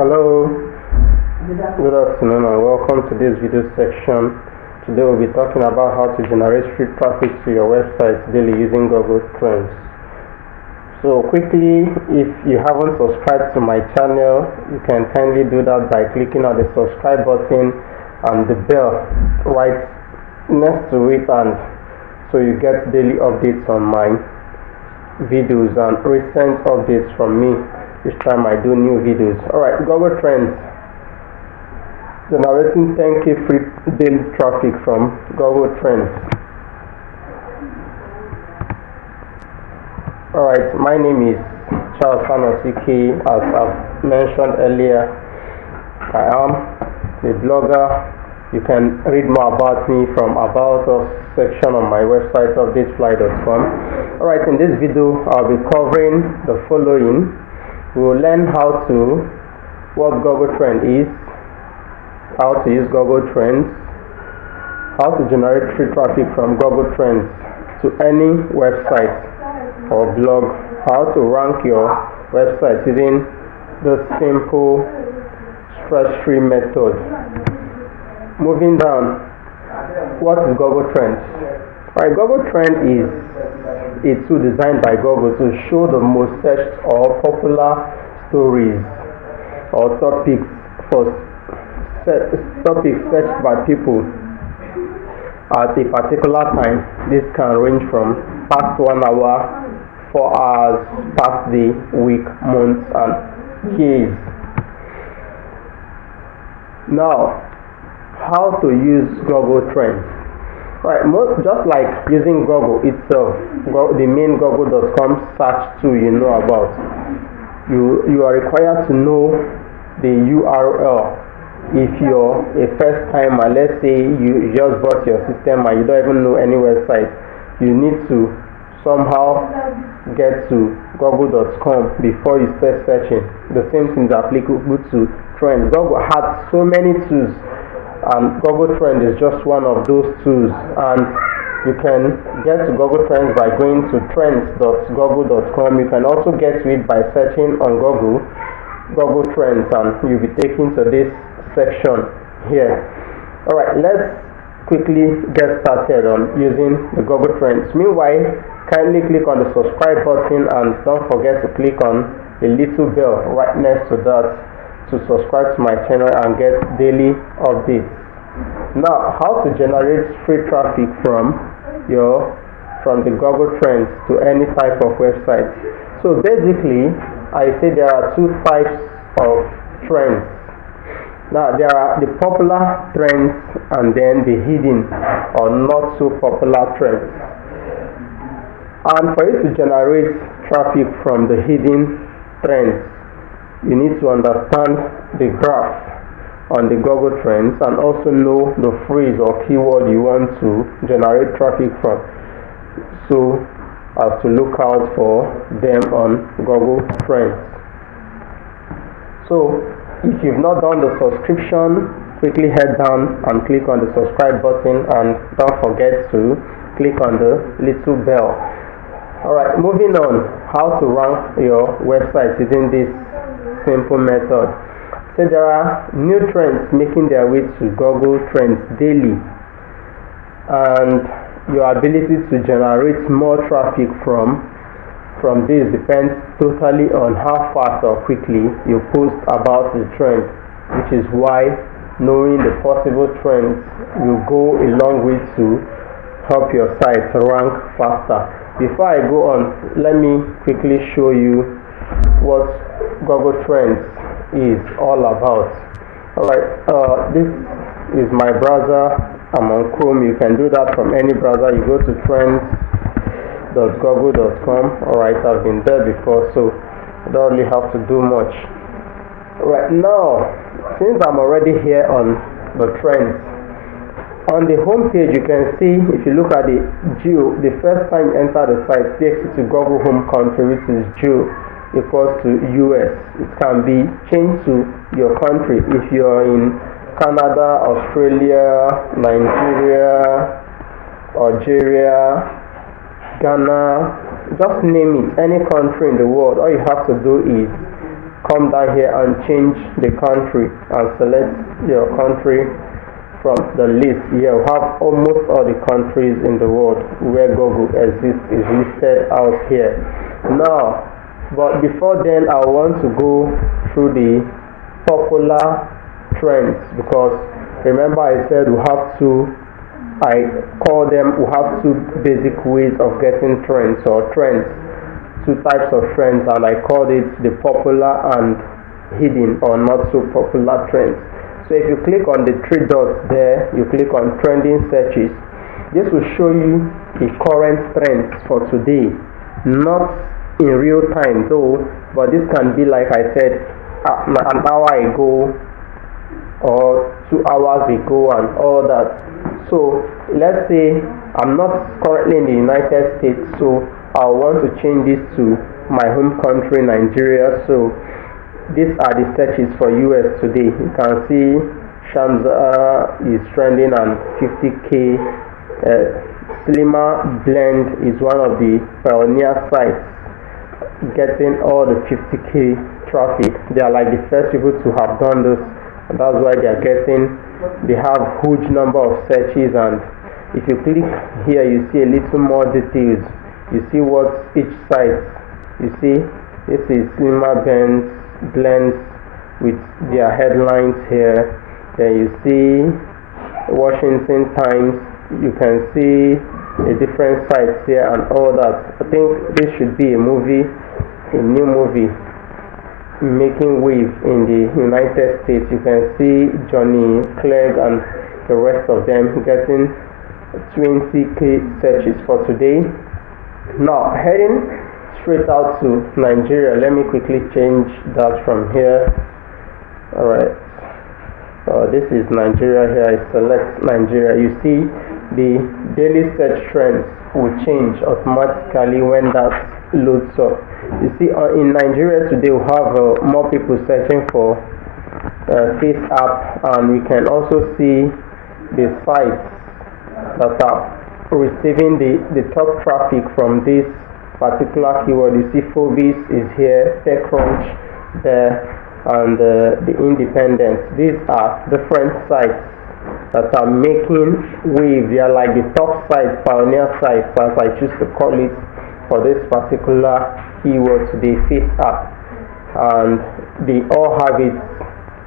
Hello, good afternoon and welcome to this video section. Today we'll be talking about how to generate free traffic to your website daily using Google Trends. So quickly, if you haven't subscribed to my channel, you can kindly do that by clicking on the subscribe button and the bell right next to it, and so you get daily updates on my videos and recent updates from me each time I do new videos. Alright, Google Trends, generating 10k free daily traffic from Google Trends. Alright, my name is Charles Fanosiki. As I've mentioned earlier, I am a blogger. You can read more about me from About Us section on my website, updatefly.com. Alright, in this video I'll be covering the following. We will learn what Google Trends is, how to use Google Trends, how to generate free traffic from Google Trends to any website or blog, how to rank your website using the simple stress-free method. Moving down, what is Google Trends? Right, Google Trends is a tool designed by Google to show the most searched or popular stories or topics searched by people at a particular time. This can range from past 1 hour, 4 hours, past the week, months, and years. Now, how to use Google Trends? Right, just like using Google itself, the main google.com search tool you know about, you are required to know the URL. If you're a first timer, let's say you just bought your system and you don't even know any website, you need to somehow get to google.com before you start searching. The same thing is applicable to Trends. Google has so many tools, and Google Trends is just one of those tools. And you can get to Google Trends by going to trends.google.com. You can also get to it by searching on Google Trends, and you'll be taken to this section here. Alright, let's quickly get started on using the Google Trends. Meanwhile, kindly click on the subscribe button and don't forget to click on the little bell right next to that to subscribe to my channel and get daily updates. Now, how to generate free traffic from the Google Trends to any type of website. So basically, I say there are two types of trends. Now, there are the popular trends and then the hidden or not so popular trends. And for you to generate traffic from the hidden trends, you need to understand the graph on the Google Trends and also know the phrase or keyword you want to generate traffic from, so as to look out for them on Google Trends. So if you've not done the subscription, quickly head down and click on the subscribe button, and don't forget to click on the little bell. Alright, moving on, how to rank your website using this simple method. So there are new trends making their way to Google Trends daily, and your ability to generate more traffic from this depends totally on how fast or quickly you post about the trend, which is why knowing the possible trends will go a long way to help your site rank faster. Before I go on, let me quickly show you what Google Trends is all about. Alright, this is my browser. I'm on Chrome. You can do that from any browser. You go to trends.google.com. Alright, I've been there before, so I don't really have to do much. Right now, since I'm already here on the trends, on the home page you can see, if you look at the geo, the first time you enter the site takes you to Google home country, which is geo equals to US. It can be changed to your country if you're in Canada, Australia, Nigeria, Algeria, Ghana, just name it, any country in the world. All you have to do is come down here and change the country and select your country from the list. Here we have almost all the countries in the world where Google exists is listed out here. Now, but before then, I want to go through the popular trends, because remember I said we have two basic ways of getting trends, or trends, two types of trends, and I called it the popular and hidden or not so popular trends. So if you click on the three dots there, you click on trending searches. This will show you the current trends for today, not in real time though, but this can be, like I said, an hour ago or 2 hours ago and all that. So let's say I'm not currently in the United States, so I want to change this to my home country, Nigeria. So these are the searches for US today. You can see Shamsa is trending on 50k. Slimmer Blend is one of the pioneer sites getting all the 50k traffic. They are like the first people to have done this, and that's why they have huge number of searches. And if you click here, you see a little more details. You see what each site, you see this is Slimmer Blends with their headlines here. Then you see Washington Times. You can see the different sites here and all that. I think this should be a new movie making wave in the United States. You can see Johnny Clegg and the rest of them getting 20k searches for today. Now heading straight out to Nigeria, let me quickly change that from here. Alright, this is Nigeria here. I select Nigeria. You see the daily search trends will change automatically when that loads up. You see in Nigeria today we have more people searching for Face app, and we can also see the sites that are receiving the top traffic from this particular keyword. You see Phobis is here, TechCrunch there, and the Independent. These are different sites that are making wave. They are like the top sites, pioneer sites, as I choose to call it, for this particular keyword today, Face app, and they all have it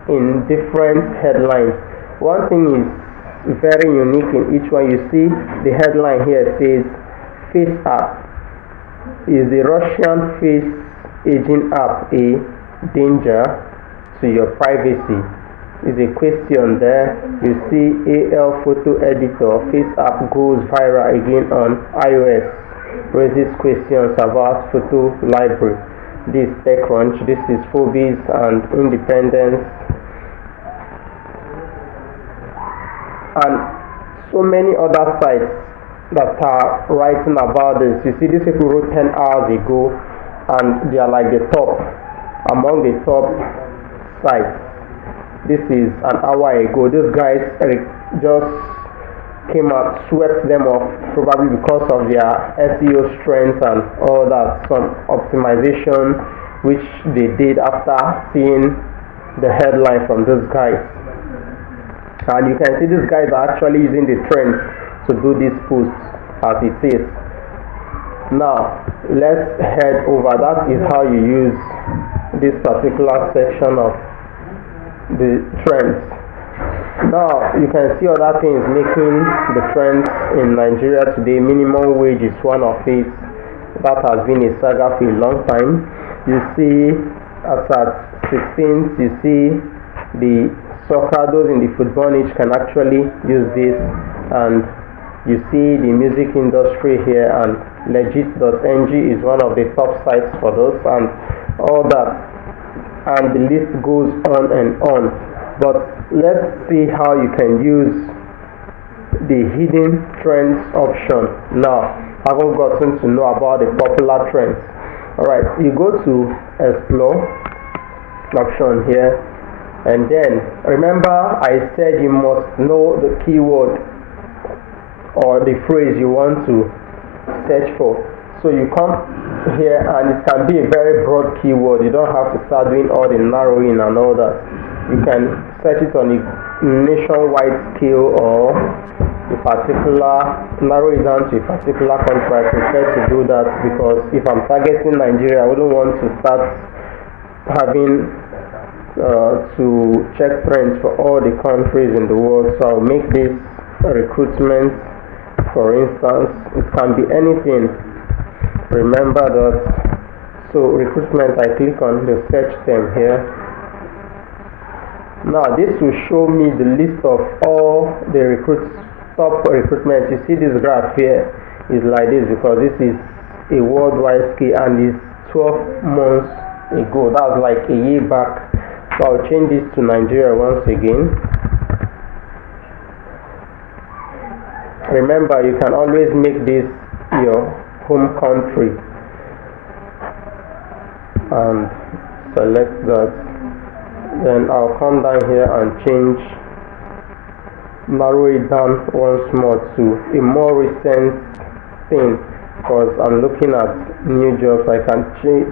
in different headlines. One thing is very unique in each one. You see the headline here says Face app, is the Russian face aging app a danger to your privacy? Is a question there. You see AL photo editor, Face app goes viral again on iOS, raises questions about photo library. This is TechCrunch, this is Phobis and Independence, and so many other sites that are writing about this. You see, these people wrote 10 hours ago, and they are like the top, among the top sites. This is an hour ago. These guys just came out, swept them off, probably because of their SEO strength and all that, some optimization which they did after seeing the headline from these guys. And you can see these guys are actually using the trends to do these posts as it is. Now let's head over. That is how you use this particular section of the trends. Now you can see other things making the trends in Nigeria today. Minimum wage is one of it. That has been a saga for a long time. You see as at 16th, you see the soccer, those in the football niche can actually use this, and you see the music industry here, and legit.ng is one of the top sites for those, and all that, and the list goes on and on. But let's see how you can use the hidden trends option now. I haven't gotten to know about the popular trends. Alright, you go to explore option here, and then remember I said you must know the keyword or the phrase you want to search for. So you come here, and it can be a very broad keyword. You don't have to start doing all the narrowing and all that. You can search it on a nationwide scale or a particular, narrow it down to a particular country. I prefer to do that because if I'm targeting Nigeria, I wouldn't want to start having to check trends for all the countries in the world. So I'll make this recruitment, for instance. It can be anything. Remember that. So recruitment, I click on the search term here. Now this will show me the list of all the top recruitments. You see this graph here is like this because this is a worldwide scale and it's 12 months ago. That's like a year back. So I'll change this to Nigeria once again. Remember, you can always make this your home country and select that. Then I'll come down here and narrow it down once more to a more recent thing because I'm looking at new jobs. I can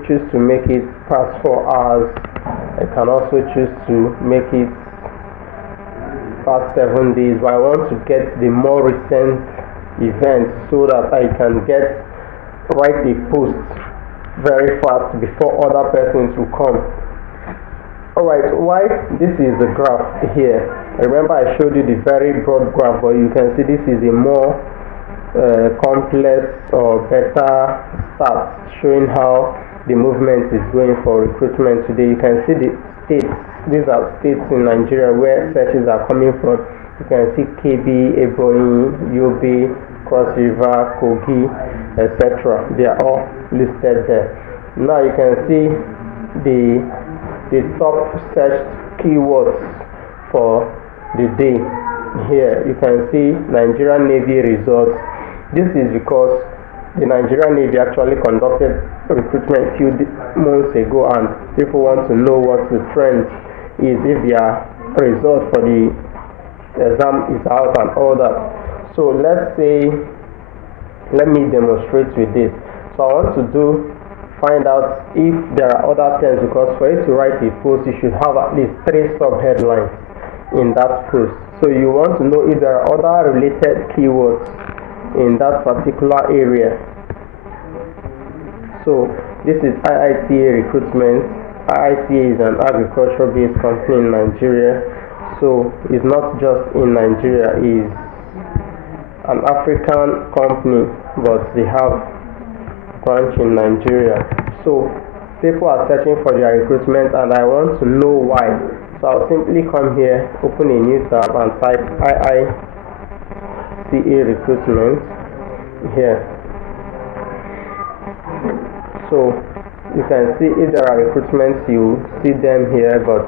choose to make it past 4 hours. I can also choose to make it past 7 days, but I want to get the more recent events so that I can write a post very fast before other persons will come. Alright, why this is the graph here. Remember I showed you the very broad graph, but you can see this is a more complex or better stat showing how the movement is going for recruitment today. You can see the states. These are states in Nigeria where searches are coming from. You can see KB, Ebonyi, Yobe, Cross River, Kogi, etc. They are all listed there. Now you can see the top searched keywords for the day. Here you can see Nigerian Navy results. This is because the Nigerian Navy actually conducted recruitment a few months ago and people want to know what the trend is, if their result for the exam is out and all that. So let me demonstrate with this. So I want to find out if there are other terms, because for you to write a post you should have at least 3 sub-headlines in that post. So you want to know if there are other related keywords in that particular area. So this is IITA recruitment. IITA is an agriculture-based company in Nigeria. So it's not just in Nigeria, it's an African company, but they have branch in Nigeria. So people are searching for their recruitment and I want to know why. So I'll simply come here, open a new tab and type IITA recruitment here. So you can see if there are recruitments, you see them here, but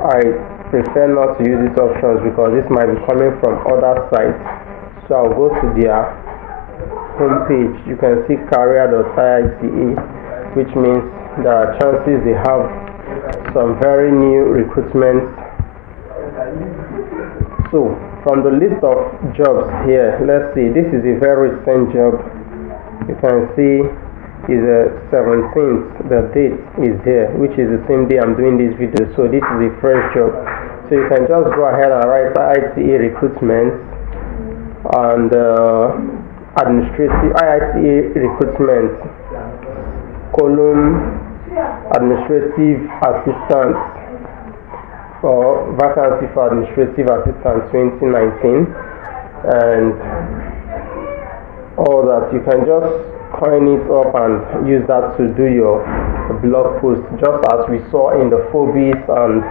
I prefer not to use these options because this might be coming from other sites. So I'll go to their homepage. You can see career.iita, which means there are chances they have some very new recruitments. So from the list of jobs here, let's see, this is a very recent job. You can see is the 17th, the date is here, which is the same day I'm doing this video. So this is a fresh job. So you can just go ahead and write IITA recruitment and administrative IITA recruitment column administrative assistant for vacancy for administrative assistant 2019 and all that. You can just coin it up and use that to do your blog post, just as we saw in the Forbes and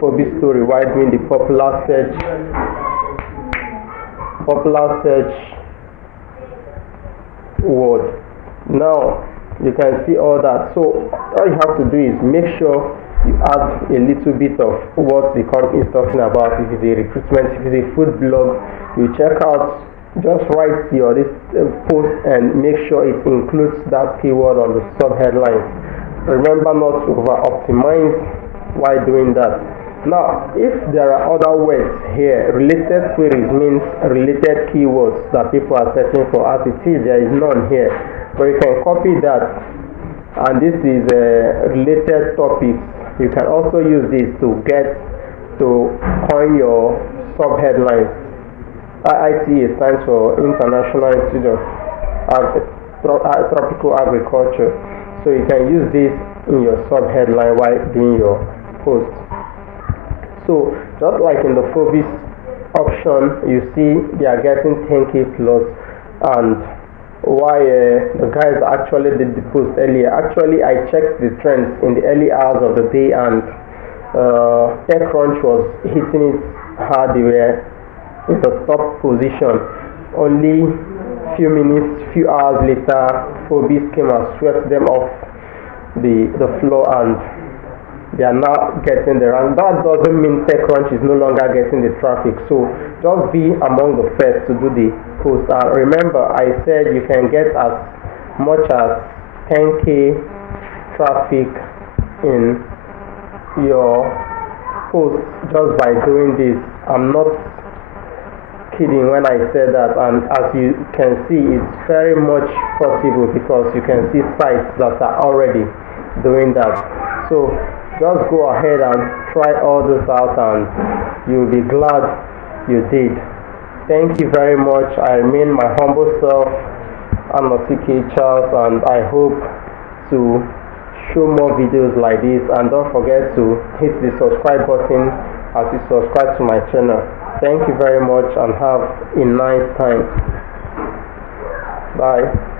Forbes story while doing the popular search word. Now you can see all that. So all you have to do is make sure you add a little bit of what the company is talking about. If it's a recruitment, if it's a food blog, you check out, just write this post and make sure it includes that keyword on the sub headlines. Remember not to over optimize while doing that. Now, if there are other words here, related queries means related keywords that people are searching for. As it is, there is none here. But you can copy that, and this is related topics. You can also use this to coin your sub-headlines. IITA stands for International Institute of Tropical Agriculture. So you can use this in your sub-headline while doing your post. So just like in the Phobis option, you see they are getting 10K plus, and why the guys actually did the post earlier. Actually, I checked the trends in the early hours of the day, and TechCrunch was hitting it hard. They were in the top position. Only few hours later, Phobis came and swept them off the floor, and they are now getting the rank. That doesn't mean TechCrunch is no longer getting the traffic. So just be among the first to do the post. And remember, I said you can get as much as 10K traffic in your post just by doing this. I'm not kidding when I said that, and as you can see, it's very much possible because you can see sites that are already doing that. So just go ahead and try all this out, and you'll be glad you did. Thank you very much. I remain my humble self, Anosike Charles, and I hope to show more videos like this. And don't forget to hit the subscribe button as you subscribe to my channel. Thank you very much, and have a nice time. Bye.